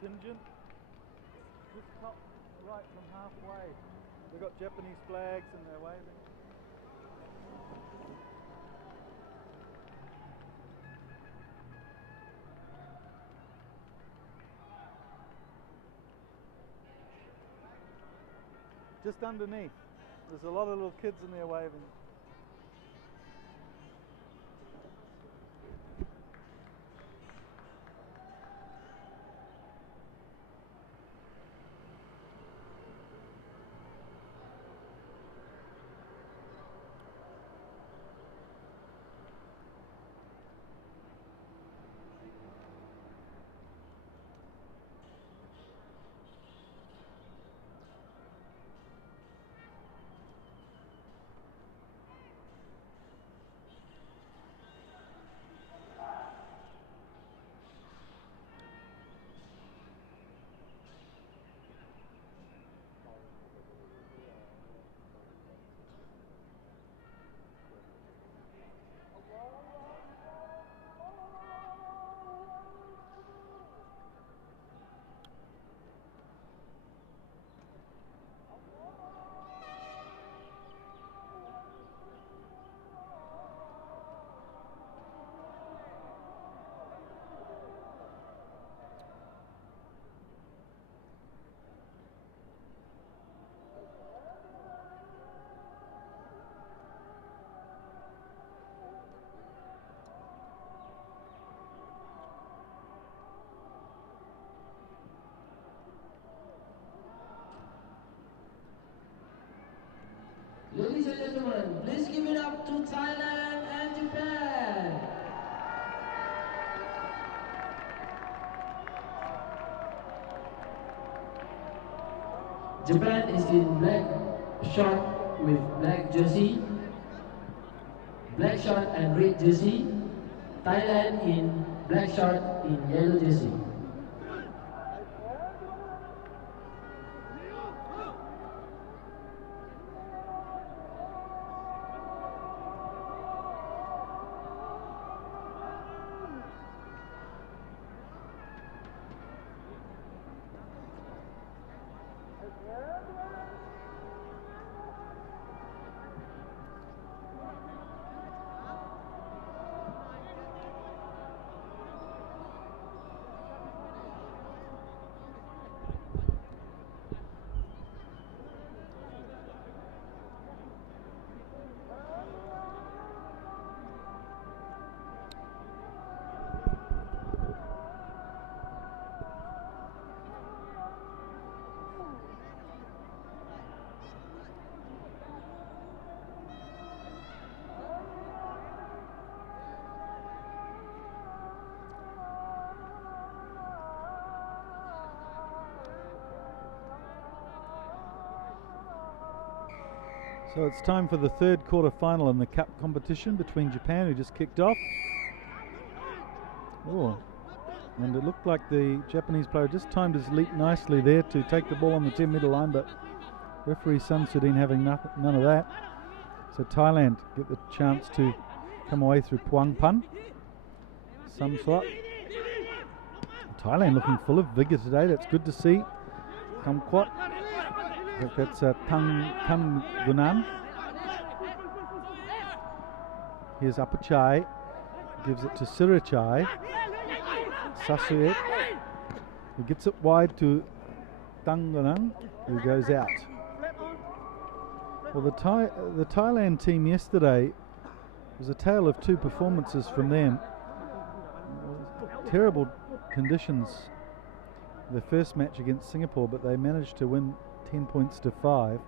contingent. Just top right from halfway. They've got Japanese flags and they're waving. Just underneath. There's a lot of little kids in there waving. Ladies and gentlemen, please give it up to Thailand and Japan. Japan is in black short with black jersey, black short and red jersey. Thailand in black short in yellow jersey. So it's time for the third quarter final in the cup competition between Japan, who just kicked off. Oh, and it looked like the Japanese player just timed his leap nicely there to take the ball on the 10-metre line, but referee Samsudin having none of that. So Thailand get the chance to come away through Puangpan. Samswat. Thailand looking full of vigour today, that's good to see. Kamkwat. That's Tang Gunan. Here's Apachai, gives it to Sirachai. Sasuet, he gets it wide to Tang Gunan, who goes out. Well, the Thailand team yesterday was a tale of two performances from them. Terrible conditions, their first match against Singapore, but they managed to win 10 points to 5.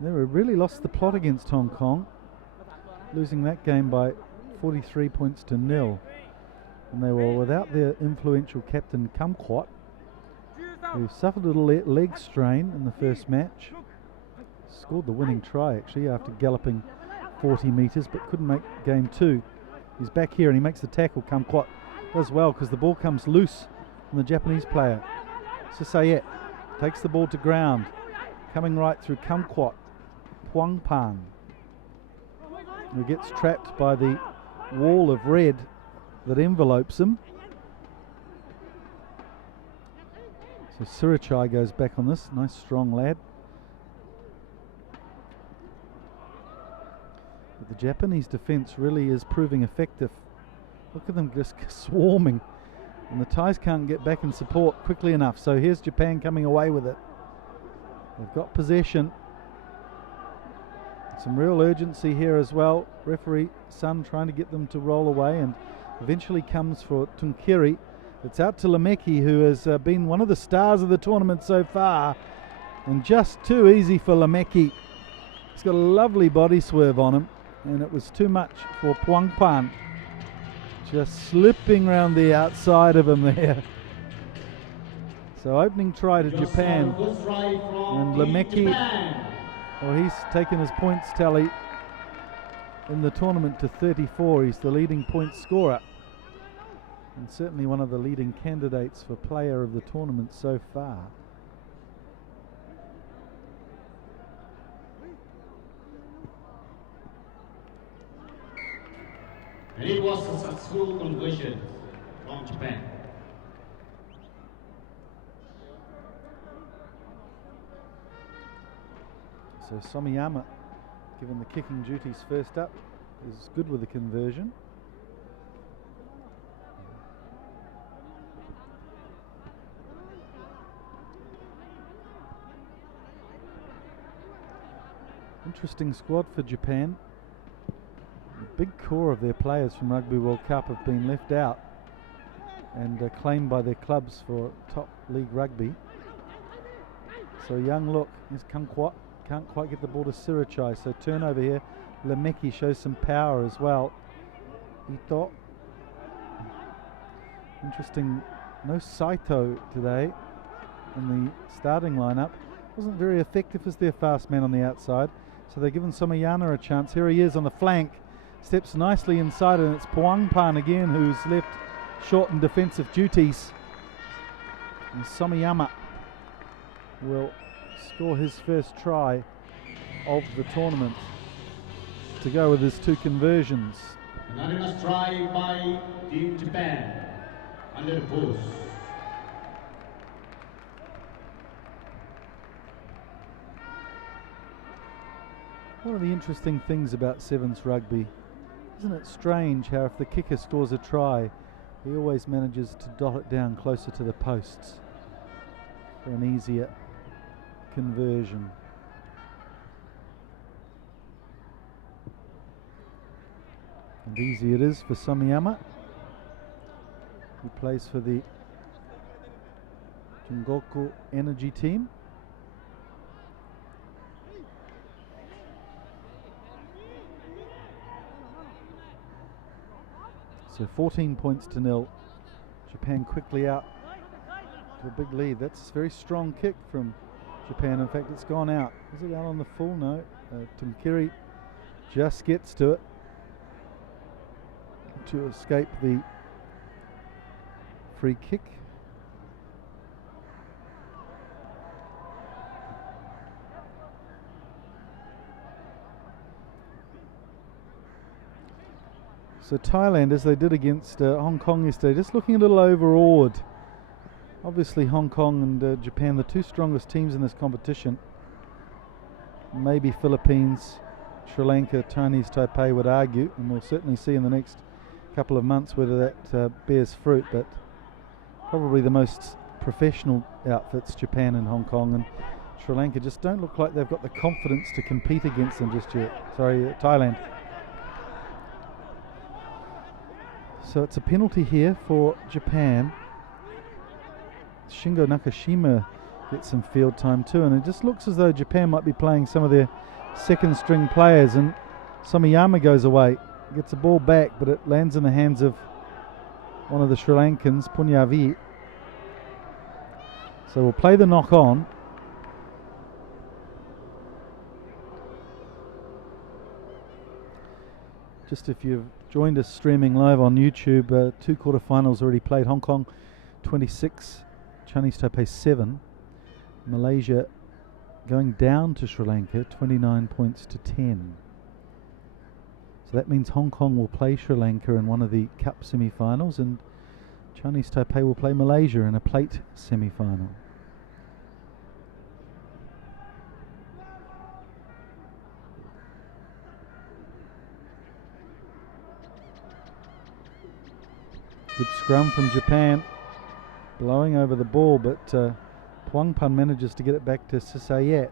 They really lost the plot against Hong Kong, losing that game by 43 points to 0. And they were without their influential captain Kamkwat, who suffered a little leg strain in the first match. Scored the winning try actually after galloping 40 metres, but couldn't make game 2. He's back here and he makes the tackle. Kamkwat does well because the ball comes loose from the Japanese player. Sisayet takes the ball to ground, coming right through Kamkwat, Puangpan, who gets trapped by the wall of red that envelopes him. So Sirichai goes back on this. Nice strong lad. But the Japanese defence really is proving effective. Look at them just swarming. And the Thais can't get back and support quickly enough. So here's Japan coming away with it. They've got possession. Some real urgency here as well. Referee Sun trying to get them to roll away, and eventually comes for Tunkiri. It's out to Lemeki, who has been one of the stars of the tournament so far, and just too easy for Lemeki. He's got a lovely body swerve on him, and it was too much for Puangpan. Just slipping around the outside of him there. So opening try to Japan, and Lemeki, well, he's taken his points tally in the tournament to 34. He's the leading point scorer, and certainly one of the leading candidates for player of the tournament so far. And it was a successful conversion from Japan. So Somiyama, given the kicking duties first up, is good with the conversion. Interesting squad for Japan. The big core of their players from Rugby World Cup have been left out and claimed by their clubs for top league rugby. So young look is Kankwat. Can't quite get the ball to Sirichai, so turnover here. Lemeki shows some power as well. Ito. Interesting, no Saito today in the starting lineup. Wasn't very effective as their fast man on the outside, so they're giving Somayana a chance. Here he is on the flank, steps nicely inside, and it's Puangpan again who's left short in defensive duties. And Somiyama will score his first try of the tournament to go with his 2 conversions. Anonymous try by Team Japan under the post. One of the interesting things about Sevens rugby, isn't it strange how if the kicker scores a try, he always manages to dot it down closer to the posts for an easier conversion. And easy it is for Somiyama, who plays for the Jungoku Energy team. So 14 points to 0. Japan quickly out to a big lead. That's a very strong kick from Japan. In fact, it's gone out. Is it out on the full? No. Tunkiri just gets to it to escape the free kick. So Thailand, as they did against Hong Kong yesterday, just looking a little overawed. Obviously Hong Kong and Japan, the 2 strongest teams in this competition. Maybe Philippines, Sri Lanka, Chinese Taipei would argue, and we'll certainly see in the next couple of months whether that bears fruit, but probably the most professional outfits, Japan and Hong Kong, and Sri Lanka just don't look like they've got the confidence to compete against them just yet. Sorry, Thailand. So it's a penalty here for Japan. Shingo Nakashima gets some field time too, and it just looks as though Japan might be playing some of their second string players, and Somiyama goes away, gets the ball back, but it lands in the hands of one of the Sri Lankans, Punjavi. So we'll play the knock on. Just if you've joined us streaming live on YouTube, 2 quarterfinals already played. Hong Kong 26, Chinese Taipei 7. Malaysia going down to Sri Lanka 29 points to 10. So that means Hong Kong will play Sri Lanka in one of the cup semi-finals, and Chinese Taipei will play Malaysia in a plate semi-final. Good scrum from Japan, blowing over the ball, but Puangpan manages to get it back to Sisayet.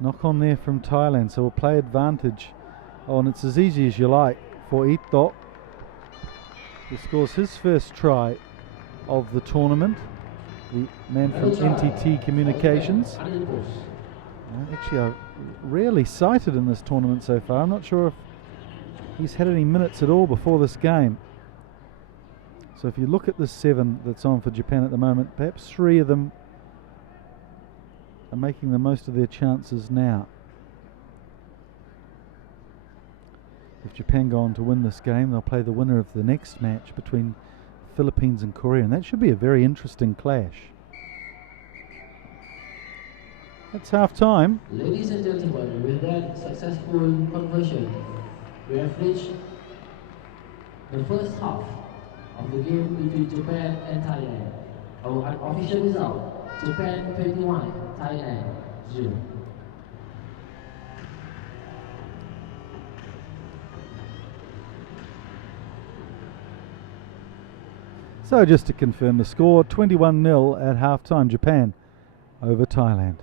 Knock on there from Thailand, so we'll play advantage. Oh, and it's as easy as you like for Ito, who scores his first try of the tournament. The man from NTT Communications. Actually, rarely sighted in this tournament so far. I'm not sure if he's had any minutes at all before this game. So if you look at the 7 that's on for Japan at the moment, perhaps 3 of them are making the most of their chances now. If Japan go on to win this game, they'll play the winner of the next match between Philippines and Korea, and that should be a very interesting clash. That's half time. Ladies and gentlemen, with that successful conversion, we have reached the first half of the game between Japan and Thailand. Our unofficial result, Japan 21, Thailand 0. So just to confirm the score, 21-0 at half-time, Japan over Thailand.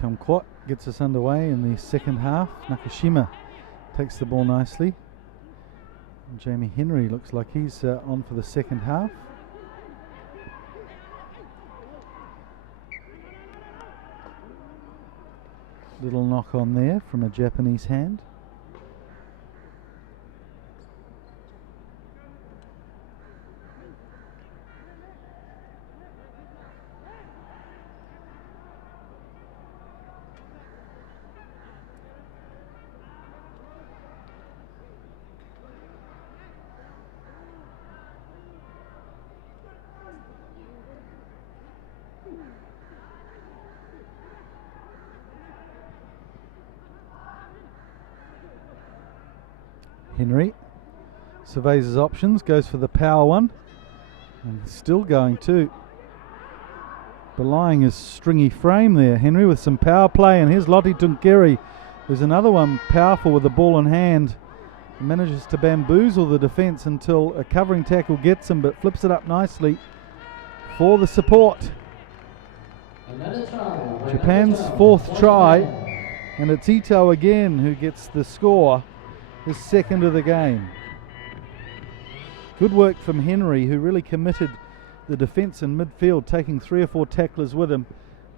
Kumquat gets us underway in the second half. Nakashima takes the ball nicely. And Jamie Henry looks like he's on for the second half. Little knock on there from a Japanese hand. Henry surveys his options, goes for the power one, and still going too. Belying his stringy frame there, Henry, with some power play, and here's Lotte Tunkiri, who's another one powerful with the ball in hand. He manages to bamboozle the defence until a covering tackle gets him, but flips it up nicely for the support. Japan's fourth try, and it's Ito again who gets the score. His second of the game. Good work from Henry, who really committed the defence in midfield, taking 3 or 4 tacklers with him.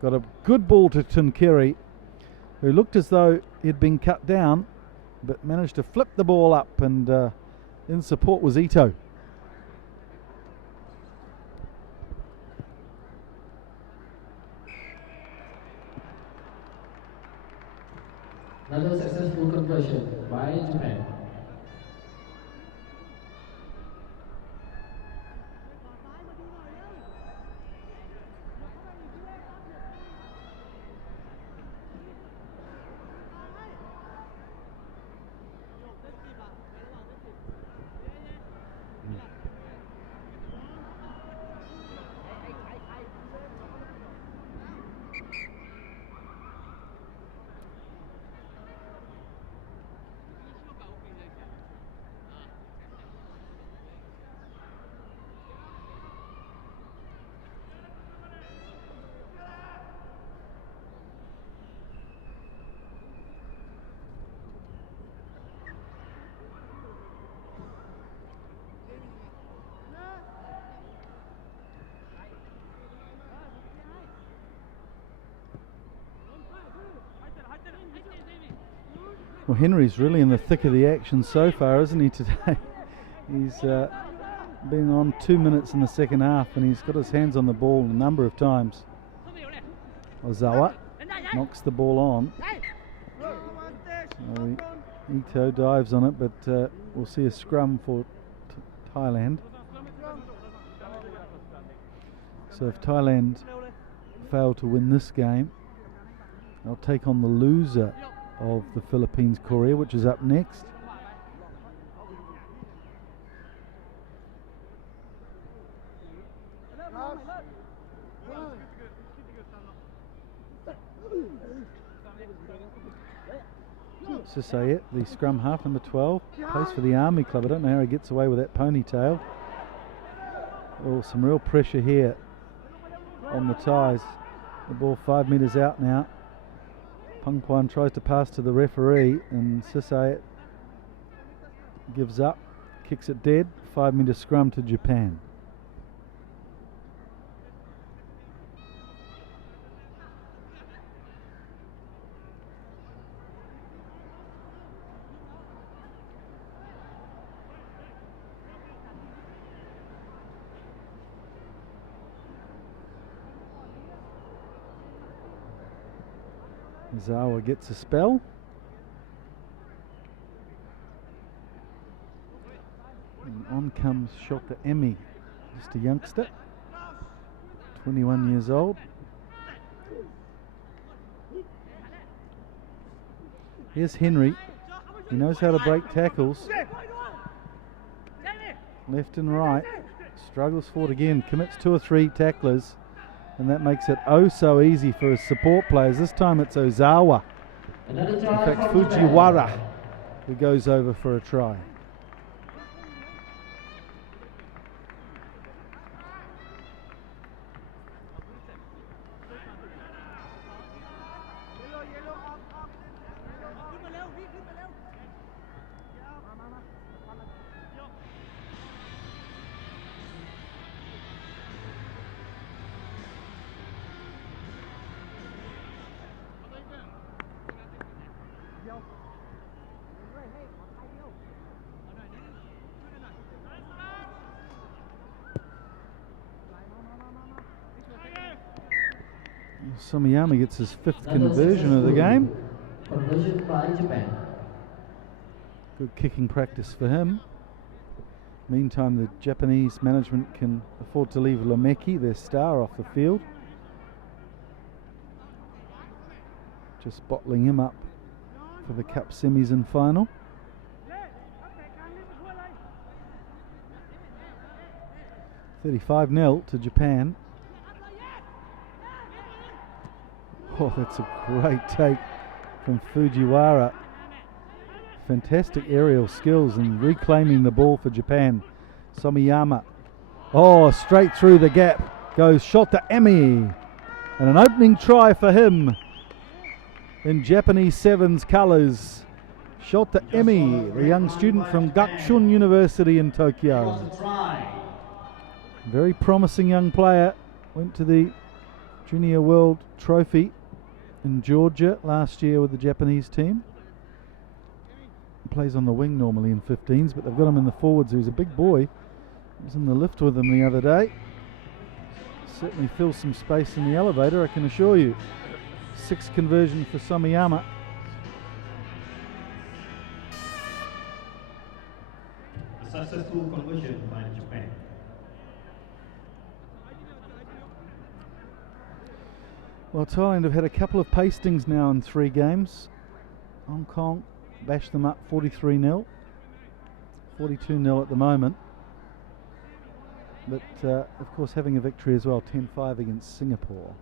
Got a good ball to Tunkiri, who looked as though he'd been cut down, but managed to flip the ball up, and in support was Ito. Another successful conversion by Japan. Well, Henry's really in the thick of the action so far, isn't he, today? He's been on 2 minutes in the second half, and he's got his hands on the ball a number of times. Ozawa knocks the ball on. Ito dives on it, but we'll see a scrum for Thailand. So if Thailand fail to win this game, they'll take on the loser of the Philippines-Korea, which is up next. Sisayet, the scrum half, number 12, plays for the Army Club. I don't know how he gets away with that ponytail. Oh, some real pressure here on the Thais. The ball 5 metres out now. Pangpuan tries to pass to the referee, and Sisayet gives up, kicks it dead. 5 metre scrum to Japan. Zawa gets a spell. And on comes Shota Emi, just a youngster, 21 years old. Here's Henry. He knows how to break tackles. Left and right. Struggles forward again. Commits 2 or 3 tacklers. And that makes it oh so easy for his support players. This time it's Ozawa. In fact, Fujiwara, who goes over for a try. Somiyama gets his 5th conversion of the game. Conversion by Japan. Good kicking practice for him. Meantime, the Japanese management can afford to leave Lameki, their star, off the field. Just bottling him up for the Cup semis and final. $35-0 to Japan. Oh, that's a great take from Fujiwara. Fantastic aerial skills and reclaiming the ball for Japan. Somiyama. Oh, straight through the gap goes Shota Emi. And an opening try for him in Japanese Sevens colours. Shota Emi, the young student from Gakshun University in Tokyo. Very promising young player. Went to the Junior World Trophy in Georgia last year with the Japanese team. He plays on the wing normally in 15s, but they've got him in the forwards. He's a big boy. He was in the lift with them the other day. Certainly fills some space in the elevator, I can assure you. 6th conversion for Somiyama. A successful conversion by Japan. Well, Thailand have had a couple of pastings now in 3 games. Hong Kong bashed them up 43-0, 42-0 at the moment. But, of course, having a victory as well, 10-5 against Singapore.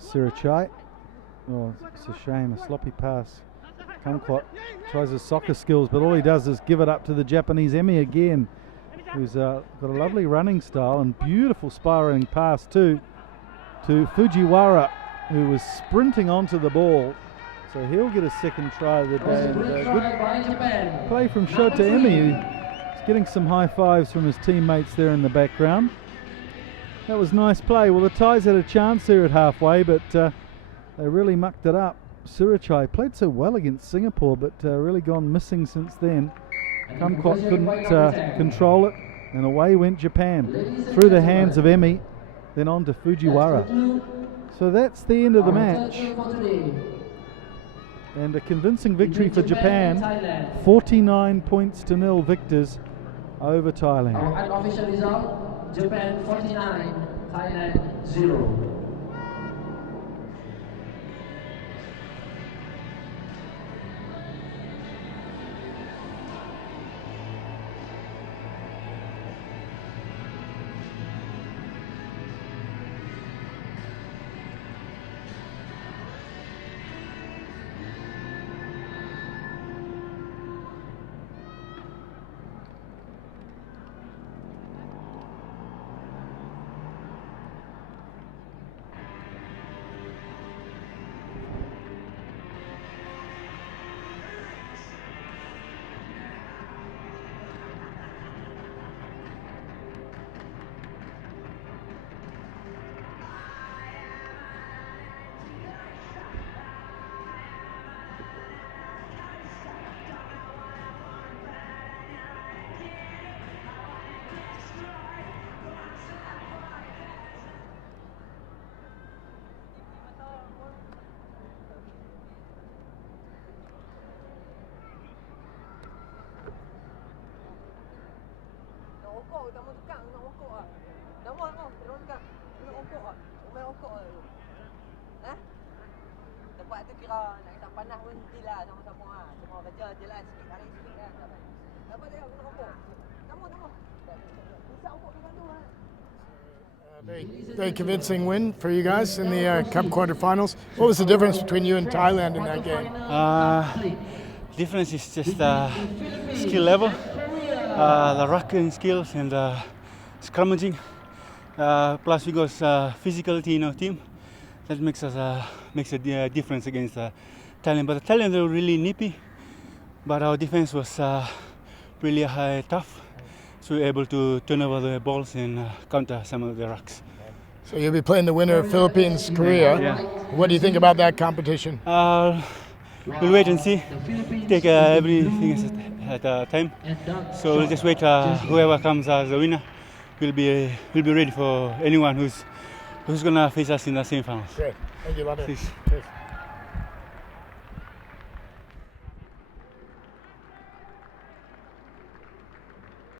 Sirachai. Oh, it's a shame, a sloppy pass. Kumquat tries his soccer skills, but all he does is give it up to the Japanese Emi again. who's got a lovely running style and beautiful spiraling pass to Fujiwara, who was sprinting onto the ball. So he'll get a second try of the day. And good play from Shota Emi, who's getting some high fives from his teammates there in the background. That was nice play. Well, the Thais had a chance there at halfway, but they really mucked it up. Surachai played so well against Singapore, but really gone missing since then. Kumquat couldn't control it, and away went Japan. Through the hands of Emi, then on to Fujiwara. So that's the end of the match. And a convincing victory for Japan. 49 points to 0 victors over Thailand. Our unofficial result, Japan 49, Thailand 0. Very convincing win for you guys in the Cup quarterfinals. What was the difference between you and Thailand in that game? Difference is just skill level, the rucking skills and scrummaging. Plus we got physicality in our team. That makes a difference against Thailand. But the Thailand were really nippy, but our defense was really tough. So we were able to turn over the balls and counter some of the rucks. So you'll be playing the winner of Philippines-Korea. Yeah. What do you think about that competition? We'll wait and see. Take everything at a time. So we'll just wait. Whoever comes as the winner, we'll be ready for anyone who's gonna face us in the semifinals. Great. Thank you, London. Please.